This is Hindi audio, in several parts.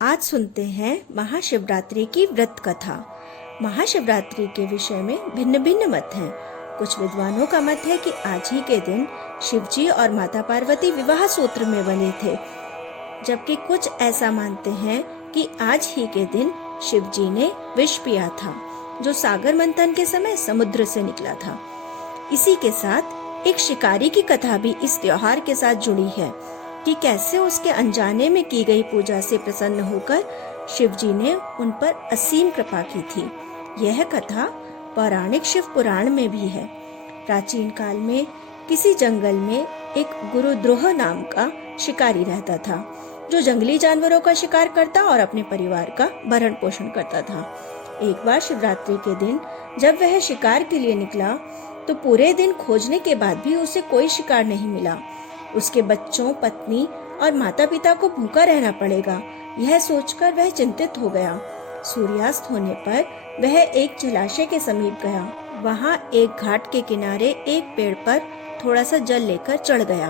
आज सुनते हैं महाशिवरात्रि की व्रत कथा। महाशिवरात्रि के विषय में भिन्न भिन्न मत हैं। कुछ विद्वानों का मत है कि आज ही के दिन शिवजी और माता पार्वती विवाह सूत्र में बने थे, जबकि कुछ ऐसा मानते हैं कि आज ही के दिन शिवजी ने विष पिया था, जो सागर मंथन के समय समुद्र से निकला था। इसी के साथ एक शिकारी की कथा भी इस त्योहार के साथ जुड़ी है कि कैसे उसके अनजाने में की गई पूजा से प्रसन्न होकर शिवजी ने उन पर असीम कृपा की थी। यह कथा पौराणिक शिव पुराण में भी है। प्राचीन काल में किसी जंगल में एक गुरुद्रोह नाम का शिकारी रहता था, जो जंगली जानवरों का शिकार करता और अपने परिवार का भरण पोषण करता था। एक बार शिवरात्रि के दिन जब वह शिकार के लिए निकला तो पूरे दिन खोजने के बाद भी उसे कोई शिकार नहीं मिला। उसके बच्चों, पत्नी और माता पिता को भूखा रहना पड़ेगा, यह सोचकर वह चिंतित हो गया। सूर्यास्त होने पर वह एक जलाशय के समीप गया। वहां एक घाट के किनारे एक पेड़ पर थोड़ा सा जल लेकर चढ़ गया,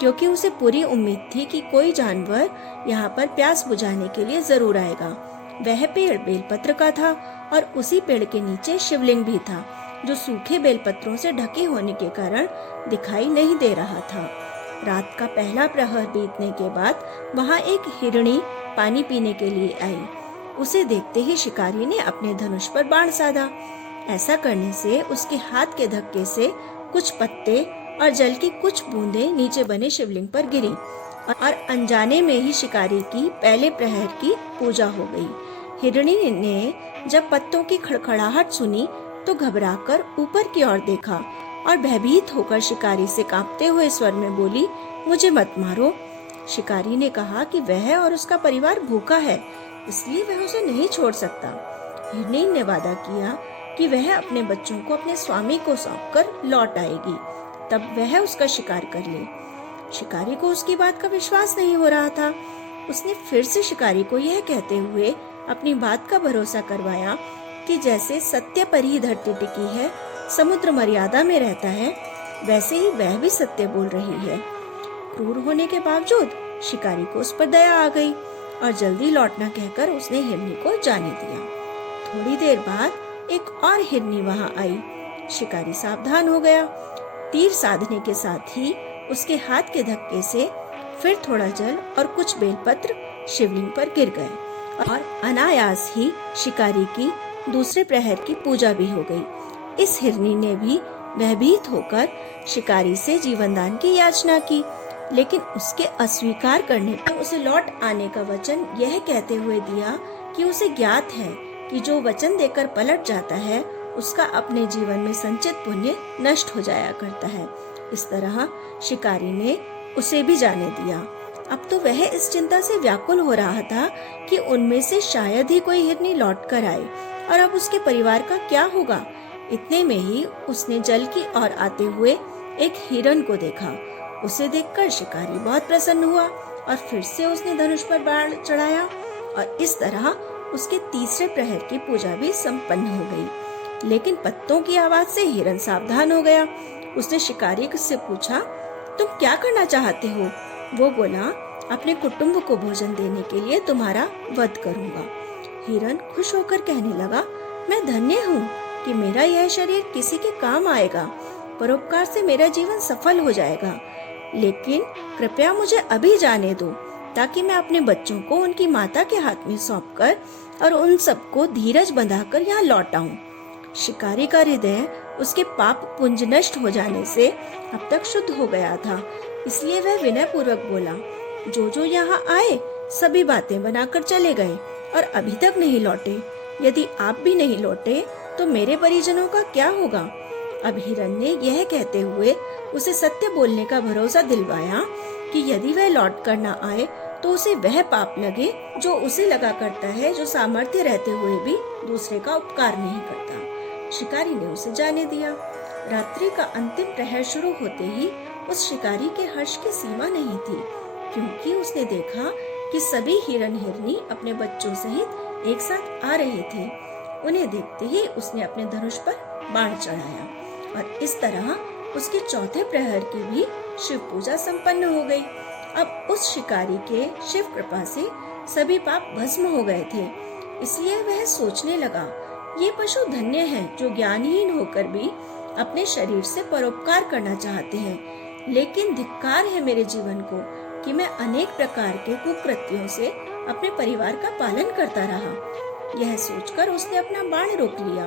क्योंकि उसे पूरी उम्मीद थी कि कोई जानवर यहाँ पर प्यास बुझाने के लिए जरूर आएगा। वह पेड़ बेलपत्र का था और उसी पेड़ के नीचे शिवलिंग भी था, जो सूखे बेलपत्रों से ढके होने के कारण दिखाई नहीं दे रहा था। रात का पहला प्रहर बीतने के बाद वहां एक हिरणी पानी पीने के लिए आई। उसे देखते ही शिकारी ने अपने धनुष पर बाण साधा। ऐसा करने से उसके हाथ के धक्के से कुछ पत्ते और जल की कुछ बूंदें नीचे बने शिवलिंग पर गिरी और अनजाने में ही शिकारी की पहले प्रहर की पूजा हो गई। हिरणी ने जब पत्तों की खड़खड़ाहट सुनी तो घबराकर ऊपर की ओर देखा और भयभीत होकर शिकारी से कांपते हुए स्वर में बोली, मुझे मत मारो। शिकारी ने कहा कि वह और उसका परिवार भूखा है, इसलिए वह उसे नहीं छोड़ सकता। हिरणी ने वादा किया कि वह अपने बच्चों को अपने स्वामी को सौंपकर लौट आएगी, तब वह उसका शिकार कर ले। शिकारी को उसकी बात का विश्वास नहीं हो रहा था। उसने फिर से शिकारी को यह कहते हुए अपनी बात का भरोसा करवाया कि जैसे सत्य पर ही धरती टिकी है, समुद्र मर्यादा में रहता है, वैसे ही वह भी सत्य बोल रही है। क्रूर होने के बावजूद शिकारी को उस पर दया आ गई और जल्दी लौटना कहकर उसने हिरनी को जाने दिया। थोड़ी देर बाद एक और हिरनी वहां आई। शिकारी सावधान हो गया। तीर साधने के साथ ही उसके हाथ के धक्के से फिर थोड़ा जल और कुछ बेलपत्र शिवलिंग पर गिर गए और अनायास ही शिकारी की दूसरे प्रहर की पूजा भी हो गई। इस हिरनी ने भी भयभीत होकर शिकारी से जीवन दान की याचना की, लेकिन उसके अस्वीकार करने पर उसे लौट आने का वचन यह कहते हुए दिया कि उसे ज्ञात है कि जो वचन देकर पलट जाता है उसका अपने जीवन में संचित पुण्य नष्ट हो जाया करता है। इस तरह शिकारी ने उसे भी जाने दिया। अब तो वह इस चिंता से व्याकुल हो रहा था कि उनमें से शायद ही कोई हिरनी लौट कर आए और अब उसके परिवार का क्या होगा। इतने में ही उसने जल की ओर आते हुए एक हिरण को देखा। उसे देखकर शिकारी बहुत प्रसन्न हुआ और फिर से उसने धनुष पर बाण चढ़ाया और इस तरह उसके तीसरे प्रहर की पूजा भी संपन्न हो गई। लेकिन पत्तों की आवाज से हिरण सावधान हो गया। उसने शिकारी से पूछा, तुम क्या करना चाहते हो? वो बोला, अपने कुटुंब को भोजन देने के लिए तुम्हारा वध करूंगा। हिरण खुश होकर कहने लगा, मैं धन्य हूँ कि मेरा यह शरीर किसी के काम आएगा। परोपकार से मेरा जीवन सफल हो जाएगा, लेकिन कृपया मुझे अभी जाने दो, ताकि मैं अपने बच्चों को उनकी माता के हाथ में सौंपकर और उन सबको धीरज बंधाकर यहाँ लौट आऊं। शिकारी का हृदय उसके पाप पुंज नष्ट हो जाने से अब तक शुद्ध हो गया था, इसलिए वह विनय पूर्वक बोला, जो यहाँ आए सभी बातें बनाकर चले गए और अभी तक नहीं लौटे। यदि आप भी नहीं लौटे तो मेरे परिजनों का क्या होगा? अब हिरण ने यह कहते हुए उसे सत्य बोलने का भरोसा दिलवाया कि यदि वह लौट कर न आए तो उसे वह पाप लगे जो उसे लगा करता है, जो सामर्थ्य रहते हुए भी दूसरे का उपकार नहीं करता। शिकारी ने उसे जाने दिया। रात्रि का अंतिम प्रहर शुरू होते ही उस शिकारी के हर्ष की सीमा नहीं थी, क्योंकि उसने देखा कि सभी हिरण हिरनी अपने बच्चों सहित एक साथ आ रहे थे। उन्हें देखते ही उसने अपने धनुष पर बाण चढ़ाया और इस तरह उसके चौथे प्रहर की भी शिव पूजा संपन्न हो गई। अब उस शिकारी के शिव कृपा से सभी पाप भस्म हो गए थे। इसलिए वह सोचने लगा, ये पशु धन्य हैं जो ज्ञानहीन होकर भी अपने शरीर से परोपकार करना चाहते हैं। लेकिन धिक्कार है मेरे जीवन को कि मैं अनेक प्रकार के कुकृत्यों से अपने परिवार का पालन करता रहा। यह सोचकर उसने अपना बाण रोक लिया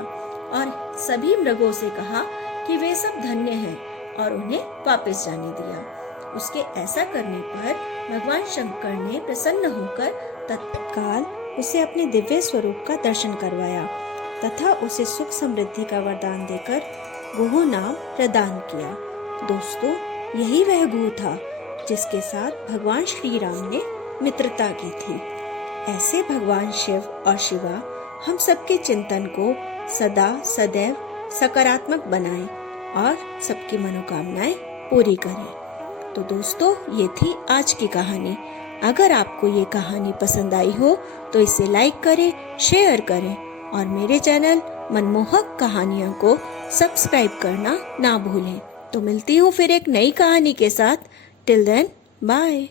और सभी मृगों से कहा कि वे सब धन्य हैं और उन्हें वापस जाने दिया। उसके ऐसा करने पर भगवान शंकर ने प्रसन्न होकर तत्काल उसे अपने दिव्य स्वरूप का दर्शन करवाया तथा उसे सुख समृद्धि का वरदान देकर गुह नाम प्रदान किया। दोस्तों, यही वह गुह था जिसके साथ भगवान श्री राम ने मित्रता की थी। ऐसे भगवान शिव और शिवा हम सबके चिंतन को सदा सदैव सकारात्मक बनाएं और सबकी मनोकामनाएं पूरी करें। तो दोस्तों, ये थी आज की कहानी। अगर आपको ये कहानी पसंद आई हो तो इसे लाइक करें, शेयर करें और मेरे चैनल मनमोहक कहानियों को सब्सक्राइब करना ना भूलें। तो मिलती हूँ फिर एक नई कहानी के साथ। Till then, bye.